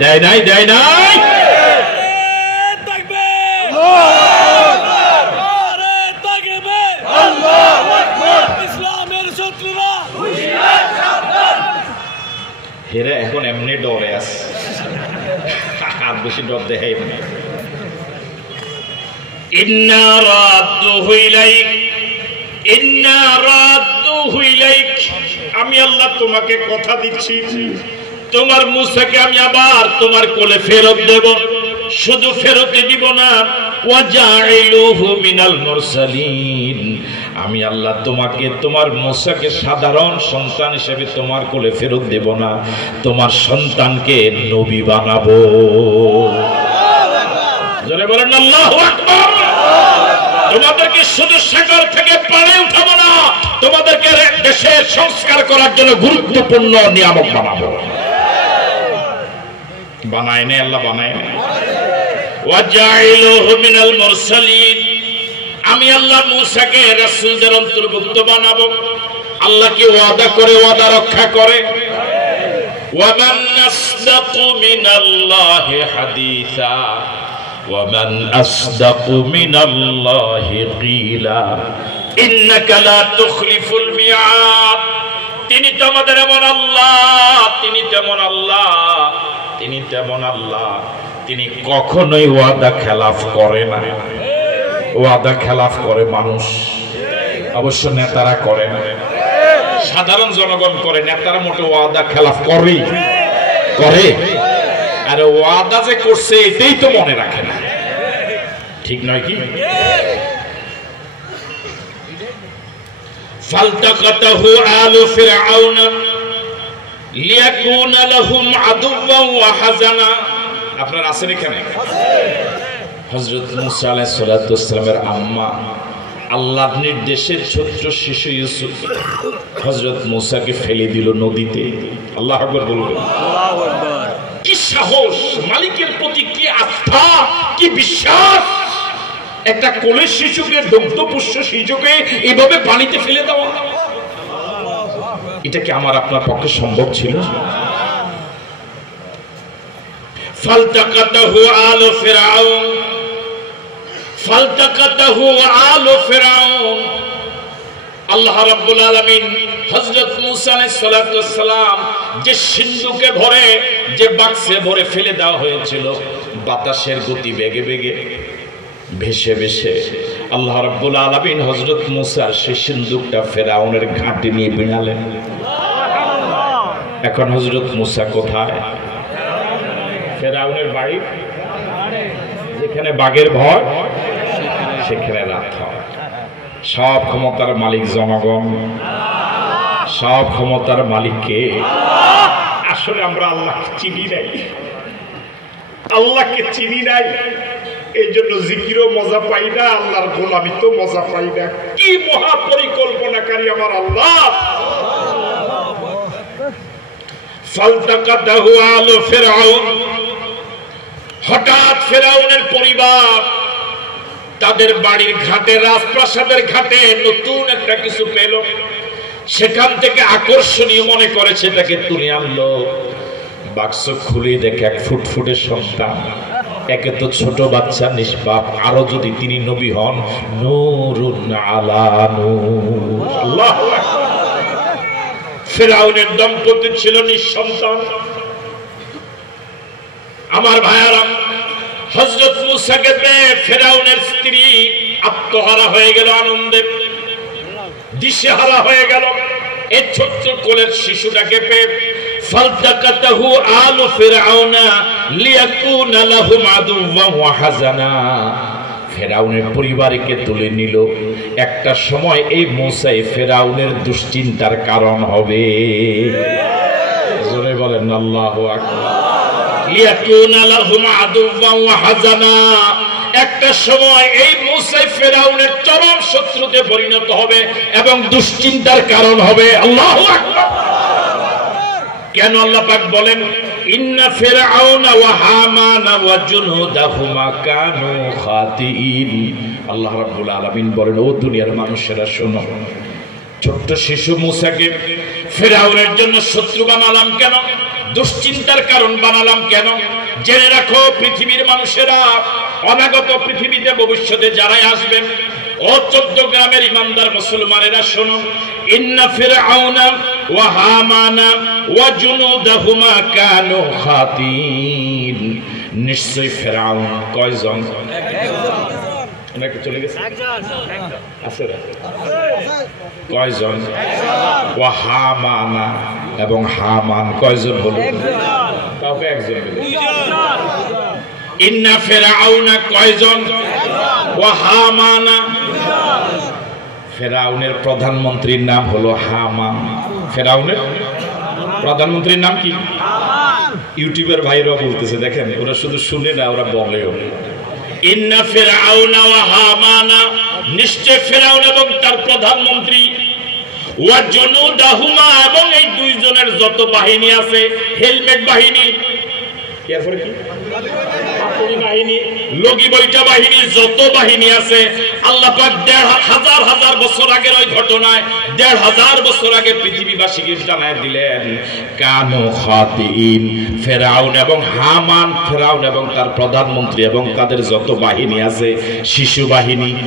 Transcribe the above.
দেয় নাই দেয় নাই। হেরে এখন এমনি ডরে আছে, আর বেশি ডর দেখাই না। ইন্না রাদ্দুহু ইলাইক, ইন্না রাদ্দুহু ইলাইক, আমি আল্লাহ তোমাকে কথা দিচ্ছি তোমার মূসাকে আমি আবার তোমার কোলে ফেরত দেব। শুধু ফেরতে দিব না, ওয়াজাইলুহু মিনাল মুরসালিন, আমি আল্লাহ তোমাকে তোমার মূসাকে সাধারণ সন্তান হিসেবে তোমার কোলে ফেরত দেব না, তোমার সন্তানকে নবী বানাবো। জোরে বলেন আল্লাহু আকবার। তোমাদেরকে শুধু সাগর থেকে পানি উঠাবো না, তোমাদেরকে দেশের সংস্কার করার জন্য গুরুত্বপূর্ণ নিয়ামক বানাবো। বানায় নেই আল্লাহ, বানায় নেই। ওয়াজাইলুহু মিনাল মুরসালিন, আমি আল্লাহ মূসাকে রাসূলদের অন্তর্ভুক্ত বানাবো। আল্লাহ কি ওয়াদা করে ওয়াদা রক্ষা করে। ওয়ামান আসদাকু মিনাল্লাহি হাদিসা, ওয়ামান আসদাকু মিনাল্লাহি ক্বিলা, ইন্নাকা লা তুখলিফুল মিআদ। তিনি তো আমাদের এমন আল্লাহ, তিনি তেমন আল্লাহ, তিনি তেমন আল্লাহ, তিনি কখনোই ওয়াদা খেলাফ করে না। ওয়াদা খেলাফ করে মানুষ, অবশ্য নেতারা করে না, সাধারণ জনগণ করে, নেতারা মোটে ওয়াদা খেলাফ করে করে। আর ওয়াদা যে করছে এটাই তো মনে রাখে না, ঠিক নয় কি? ফালতাকাতাহু আলু ফিরআউন লিয়াকুনা লাহুম আদুওয়ান ওয়া হাজানা। আপনার আছেন এখানে হযরত মূসা আলাইহিস সালাতু ওয়াস সালামের আম্মা আল্লাহর নির্দেশে ছোট্ট শিশু ইউসুফ হযরত মূসাকে ফেলে দিল নদীতে। আল্লাহু আকবার বলবেন। আল্লাহু আকবার। কি সাহস, মালিকের প্রতি কি আস্থা, কি বিশ্বাস! একটা কোলের শিশুকে, দুগ্ধপুষ্ট শিশুকে এইভাবে পানিতে ফেলে দেওয়া, এটা কি আমার আপনার পক্ষে সম্ভব ছিল? ফালতাকাতাহু আলু ফিরআউন, ফালতাকাতাহু আলু ফিরআউন। আল্লাহ রাব্বুল আলামিন হযরত মূসা আলাইহিস সালাতু ওয়াস সালাম যে সিন্ধুকে ভরে, যে বাক্সে ভরে ফেলে দেওয়া হয়েছিল, বাতাসের গতি বেগে বেগে ভেসে ভেসে আল্লাহ রাব্বুল আলামিন হযরত মূসার সেই সিন্ধুকটা ফিরআউনের ঘাটে নিয়ে বিনালেন। এখন হযরত মূসা কোথায়? ফিরআউনের বাড়ি, যেখানে বাঘের ভয় সেখানে রাত হয়। সব ক্ষমতার মালিক জনগণ, সব ক্ষমতার মালিককে। আসলে আমরা আল্লাহকে চিনি নাই, আল্লাহকে চিনি নাই, এই জন্য জিকিরও মজা পাই না, আল্লাহর গোলামি তো মজা পাই না। কি মহা পরিকল্পনাকারী আমার আল্লাহ! ফালতাকাতাহু আলু ফিরআউন, হঠাৎ ফিরআউনের পরিবার তাদের বাড়ির ঘাটে, রাজপ্রাসাদের ঘাটে নতুন একটা কিছু পেল, সেখান থেকে আকর্ষণীয় মনে করেছে, তাকে তুলে আনলো। বাক্স খুলে দেখে এক ফুটফুটে সন্তান, একে তো ছোট বাচ্চা নিষ্পাপ, আরো যদি তিনি নবী হন, নূরুন আলা নূর। আল্লাহু আকবার। ফিরআউনের দম্পতি ছিল নিঃসন্তান। আমার ভাইয়ারা, হযরত মূসাকে পেয়ে ফিরআউনের স্ত্রী আত্মহারা হয়ে গেল, আনন্দে দিশেহারা হয়ে গেল। এই ছোট্ট কোলের শিশুটাকে পেয়ে ফালতাকাতাহু আলু ফিরআউনা লিয়াকুনা লাহুম আদুওয়ান ওয়া হাজানা, ফিরআউনের পরিবারকে তুলে নিল। একটা সময় এই মূসা ফিরআউনের দুশ্চিন্তার কারণ হবে। জোরে বলেন আল্লাহু আকবার। লিয়াকুনা লাহুম আদুওয়ান ওয়া হাজানা, একটা সময় এই মূসা ফিরআউনের চরম শত্রুতে পরিণত হবে এবং দুশ্চিন্তার কারণ হবে। আল্লাহু আকবার। কেন আল্লাহ পাক বলেন ইন্না ফিরআউনা ওয়া হামানা ওয়া জুনুদাহুমা কানু খাতিইন। আল্লাহ রাব্বুল আলামিন বলেন, ও দুনিয়ার মানুষেরা শোনো, ছোট্ট শিশু মূসাকে ফিরআউনের জন্য শত্রু বানালাম কেন? দুশ্চিন্তার কারণ বানালাম কেন? জেনে রাখো পৃথিবীর মানুষেরা, অনাগত পৃথিবীতে ভবিষ্যতে যারাই আসবেন, ও 14 গ্রামের ইমানদার মুসলমানেরা শোনো, ইন্না ফিরআউনা ওয়া হামানা ওয়া জুনুদাহুমা কানু খাতিন। নিশ্চয়ই ফিরআউন কয়জন? চলে গেছে আছে কয়জন? ওয়া হামানা এবং হামান কয়জন হলো? কাউকে একজন। ইন্না ফিরআউনা কয়জন? ওয়া হামানা। ফেরাউনের প্রধানমন্ত্রীর নাম হলো হামান। ফেরাউনের প্রধানমন্ত্রীর নাম কি? ইউটিউবের ভাইরা বলতেছে, দেখেন ওরা শুধু শুনে না, ওরা বলেও। ইন্না ফিরআউনা ওয়া হামানা, নিশ্চয় ফেরাউন এবং তার প্রধানমন্ত্রী, ওয়া জুনুদাহুমা এবং এই দুইজনের যত বাহিনী আছে, হেলমেট বাহিনী, এরপরে কি বাহিনী, লগি বইটা বাহিনী, যত বাহিনী আছে, আল্লাহ পাক ১৫০০ বছর আগের ওই ঘটনায় ১৫০০ বছর আগে পৃথিবীবাসীকে জানায় দিলেন, কানু খাতিন। ফেরাউন এবং হামান, ফেরাউন এবং তার প্রধানমন্ত্রী এবং তাদের যত বাহিনী আছে, শিশু বাহিনী,